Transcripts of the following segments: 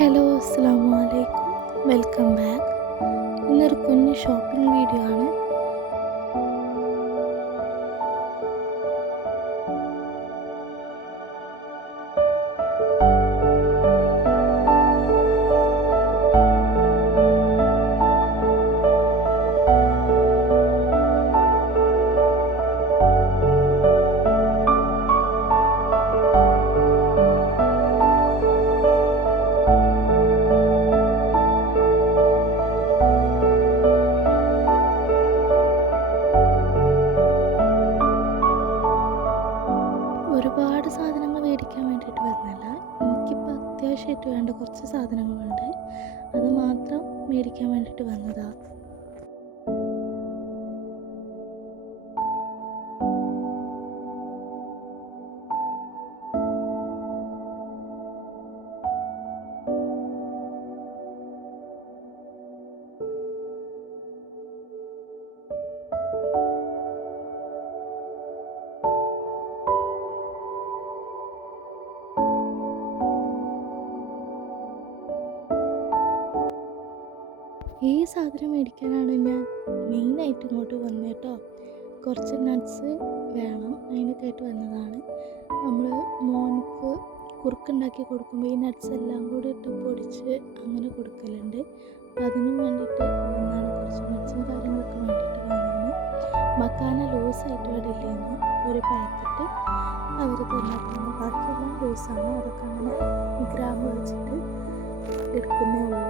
Hello അസ്സലാമു അലൈക്കും, welcome back. ഇന്നൊരു കുഞ്ഞ് ഷോപ്പിംഗ് വീഡിയോ ആണ്. ഒരുപാട് സാധനങ്ങൾ മേടിക്കാൻ വേണ്ടിയിട്ട് വരുന്നില്ല. എനിക്കിപ്പോൾ അത്യാവശ്യമായിട്ട് വേണ്ട കുറച്ച് സാധനങ്ങളുണ്ട്, അത് മാത്രം മേടിക്കാൻ വേണ്ടിയിട്ട് വന്നതാണ്. ഈ സാധനം മേടിക്കാനാണ് ഞാൻ മെയിനായിട്ട് ഇങ്ങോട്ട് വന്നത് കേട്ടോ. കുറച്ച് നട്ട്സ് വേണം, അതിനൊക്കെയായിട്ട് വന്നതാണ്. നമ്മൾ മോനിക്ക് കുറുക്കുണ്ടാക്കി കൊടുക്കുമ്പോൾ ഈ നട്ട്സ് എല്ലാം കൂടി ഇട്ട് പൊടിച്ച് അങ്ങനെ കൊടുക്കലുണ്ട്. അപ്പോൾ അതിനും വേണ്ടിയിട്ട് വന്നതാണ്. കുറച്ച് നട്ട്സും കാര്യങ്ങളൊക്കെ വേണ്ടിയിട്ട് വന്നതാണ്. മക്കാന ലൂസായിട്ട് ഇവിടെ ഇല്ലായിരുന്നു, ഒരു പാക്കറ്റ് അവർ തന്നിട്ടാണ്. ബാക്കിയെല്ലാം ലൂസാണ്, അതൊക്കെ അങ്ങനെ ഗ്രാം വെച്ചിട്ട് എടുക്കുന്നേ ഉള്ളൂ.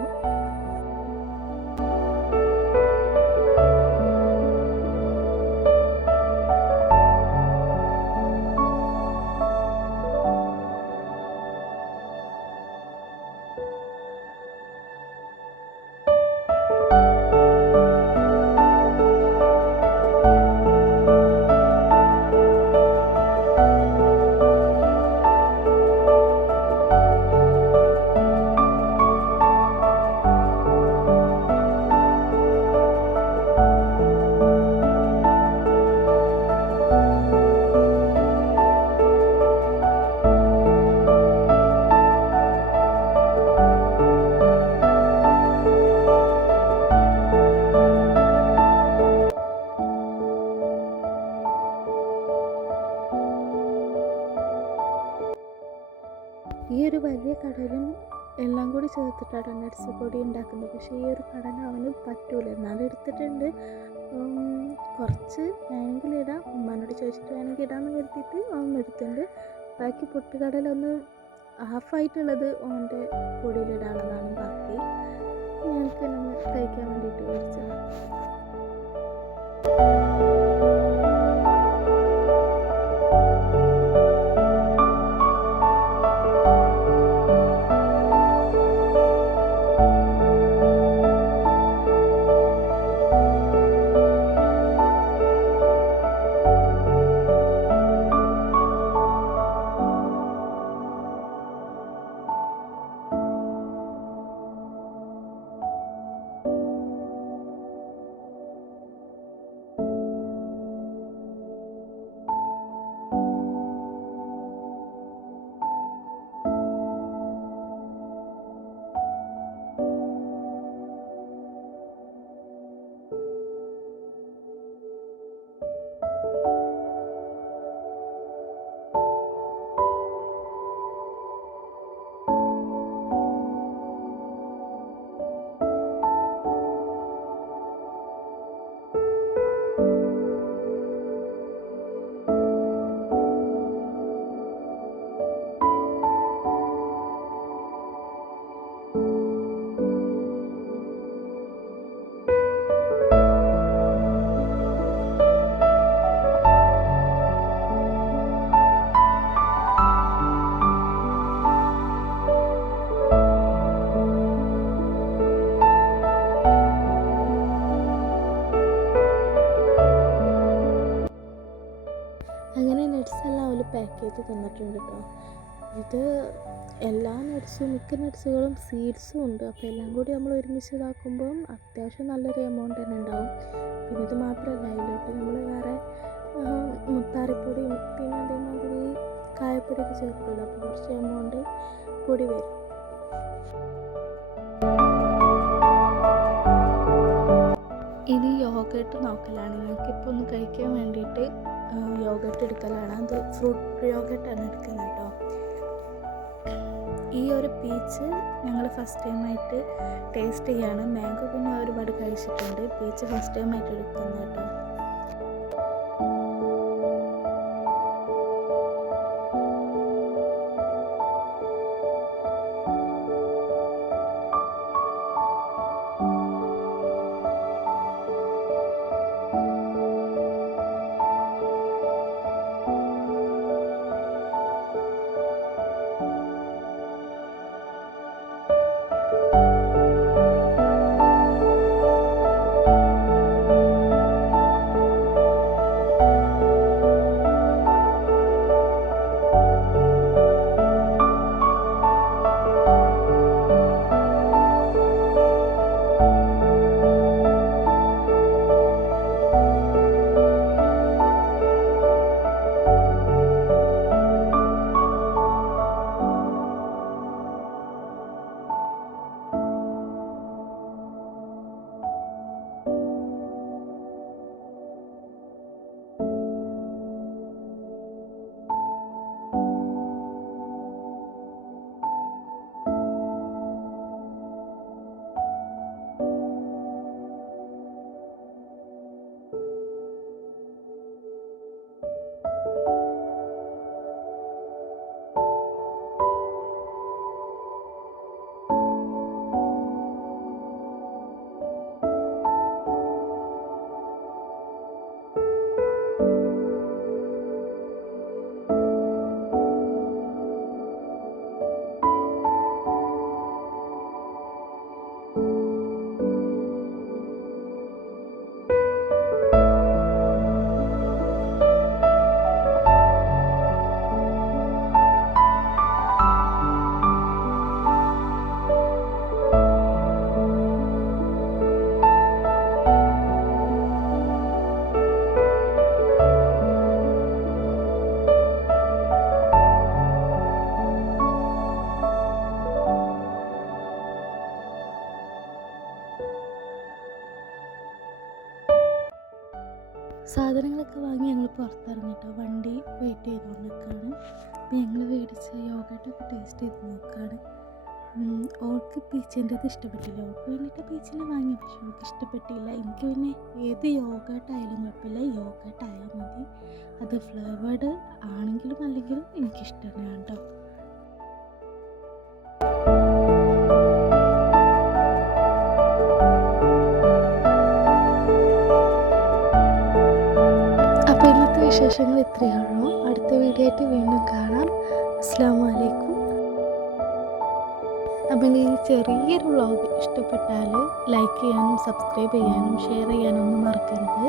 ഈ ഒരു വലിയ കടലും എല്ലാം കൂടി ചേർത്തിട്ടാണ് നട്ട്സ് പൊടി ഉണ്ടാക്കുന്നത്. പക്ഷേ ഈ ഒരു കടല അവന് പറ്റൂല, എന്നാലും എടുത്തിട്ടുണ്ട്. കുറച്ച് വേണമെങ്കിൽ ഇടാം, ഉമ്മാനോട് ചോദിച്ചിട്ട് വേണമെങ്കിൽ ഇടാമെന്ന് കരുതിയിട്ട് അവൻ എടുത്തിട്ടുണ്ട്. ബാക്കി പൊട്ടുകടലൊന്ന് ഹാഫായിട്ടുള്ളത് അവൻ്റെ പൊടിയിലിടാനുള്ളതാണ്. ബാക്കി ഞങ്ങൾക്ക് നമ്മൾ കഴിക്കാൻ വേണ്ടിയിട്ട് മേടിച്ചതാണ്. അങ്ങനെ നട്ട്സ് എല്ലാം അവർ പാക്ക് ചെയ്ത് തന്നിട്ടുണ്ട് കേട്ടോ. ഇത് എല്ലാ നട്ട്സും, മിക്ക നട്ട്സുകളും സീഡ്സും ഉണ്ട്. അപ്പോൾ എല്ലാം കൂടി നമ്മൾ ഒരുമിച്ച് ഇതാക്കുമ്പം അത്യാവശ്യം നല്ലൊരു എമൗണ്ട് തന്നെ ഉണ്ടാവും. പിന്നെ ഇത് മാത്രമല്ല, അതിലോട്ട് നമ്മൾ വേറെ മുത്താറിപ്പൊടിയും പിന്നെ അതേമാതിരി കായപ്പൊടിയൊക്കെ ചേർക്കുമല്ലോ, അപ്പോൾ കുറച്ച് എമൗണ്ട് കൂടി വരും. ഇനി യോഗട്ട് നോക്കലാണ്. ഞങ്ങൾക്കിപ്പോൾ ഒന്ന് കഴിക്കാൻ വേണ്ടിയിട്ട് യോഗട്ട് എടുക്കലാണ്. അത് ഫ്രൂട്ട് യോഗട്ടാണ് എടുക്കുന്നത് കേട്ടോ. ഈ ഒരു പീച്ച് ഞങ്ങൾ ഫസ്റ്റ് ടൈമായിട്ട് ടേസ്റ്റ് ചെയ്യാണ്. മാംഗോ പിന്നെ ഒരുപാട് കഴിച്ചിട്ടുണ്ട്. പീച്ച് ഫസ്റ്റ് ടൈമായിട്ട് എടുക്കുന്നത് കേട്ടോ. സാധനങ്ങളൊക്കെ വാങ്ങി ഞങ്ങൾ പുറത്തിറങ്ങിട്ടോ. വണ്ടി വെയിറ്റ് ചെയ്തുകൊണ്ട് നിൽക്കുകയാണ്. അപ്പോൾ ഞങ്ങൾ മേടിച്ച യോഗട്ടൊക്കെ ടേസ്റ്റ് ചെയ്ത് നോക്കുകയാണ്. ഓൾക്ക് പീച്ചിൻ്റെത് ഇഷ്ടപ്പെട്ടില്ല. ഓൾക്ക് വേണ്ടിയിട്ട് പീച്ചിനെ വാങ്ങി, പക്ഷെ ഓൾക്ക് ഇഷ്ടപ്പെട്ടില്ല. എനിക്ക് പിന്നെ ഏത് യോഗട്ടായാലും കുഴപ്പമില്ല, യോഗട്ടായാൽ മതി. അത് ഫ്ലേവേർഡ് ആണെങ്കിലും അല്ലെങ്കിലും എനിക്കിഷ്ടം തന്നെയാണ് കേട്ടോ. വിശേഷങ്ങൾ ഇത്രയാണോ. അടുത്ത വീഡിയോ ആയിട്ട് വീണ്ടും കാണാം. അസ്സലാമു അലൈക്കും. അപ്പം ഈ ചെറിയൊരു വ്ളോഗ് ഇഷ്ടപ്പെട്ടാൽ ലൈക്ക് ചെയ്യാനും സബ്സ്ക്രൈബ് ചെയ്യാനും ഷെയർ ചെയ്യാനും ഒന്നും മറക്കരുത്.